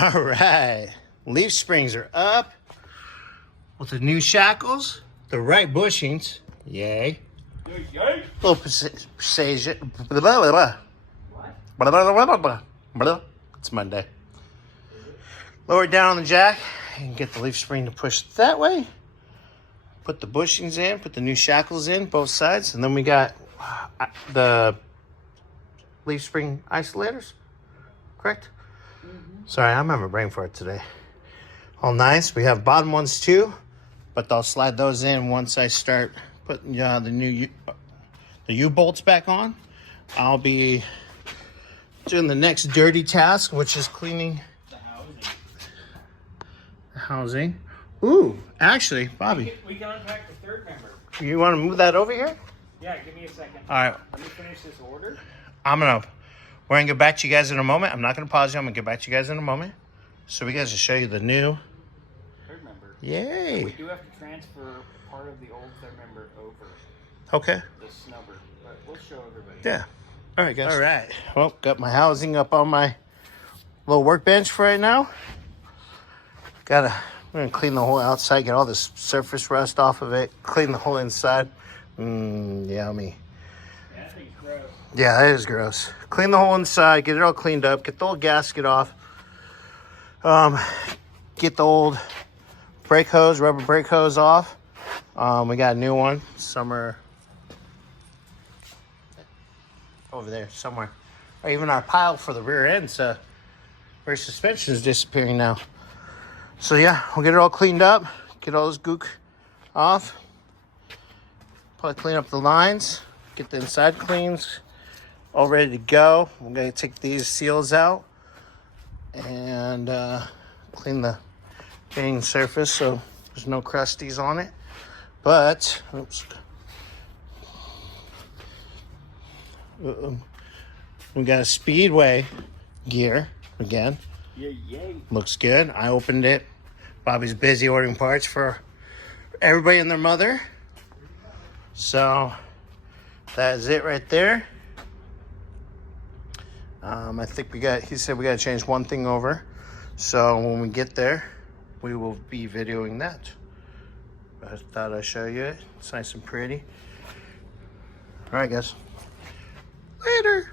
All right, leaf springs are up with the new shackles, the right bushings. Yay. Yay. Little precision. Blah, blah, blah. Blah, blah, blah, blah, blah, blah. It's Monday. Lower it down on the jack and get the leaf spring to push that way. Put the bushings in, put the new shackles in both sides, and then we got the leaf spring isolators, correct? Mm-hmm. Sorry, I'm having a brain fart today. All nice. We have bottom ones too, but I'll slide those in once I start putting the U-bolts back on. I'll be doing the next dirty task, which is cleaning the housing. Ooh, actually, Bobby. We can unpack the third member. You want to move that over here? Yeah, give me a second. All right. Let me finish this order. We're going to get back to you guys in a moment. I'm not going to pause you. I'm going to get back to you guys in a moment. So we guys will show you the new. Third member. Yay. We do have to transfer part of the old third member over. Okay. The snubber. But we'll show everybody. Yeah. All right, guys. All right. Well, got my housing up on my little workbench for right now. We're going to clean the whole outside, get all this surface rust off of it, clean the whole inside. Yummy. Yeah, that thing's gross. Yeah, that is gross. Clean the whole inside, get it all cleaned up, get the old gasket off. Get the old brake hose, rubber brake hose off. We got a new one, somewhere over there, somewhere. Or even our pile for the rear end, so rear suspension is disappearing now. So yeah, we'll get it all cleaned up, get all this gook off. Probably clean up the lines, get the inside cleans, all ready to go. We're gonna take these seals out and clean the main surface so there's no crusties on it. But, oops. We got a Speedway gear again. Yay. Looks good. I opened it. Bobby's busy ordering parts for everybody and their mother. So that is it right there. I think he said we got to change one thing over. So when we get there, we will be videoing that. I thought I'd show you it. It's nice and pretty. All right, guys. Later.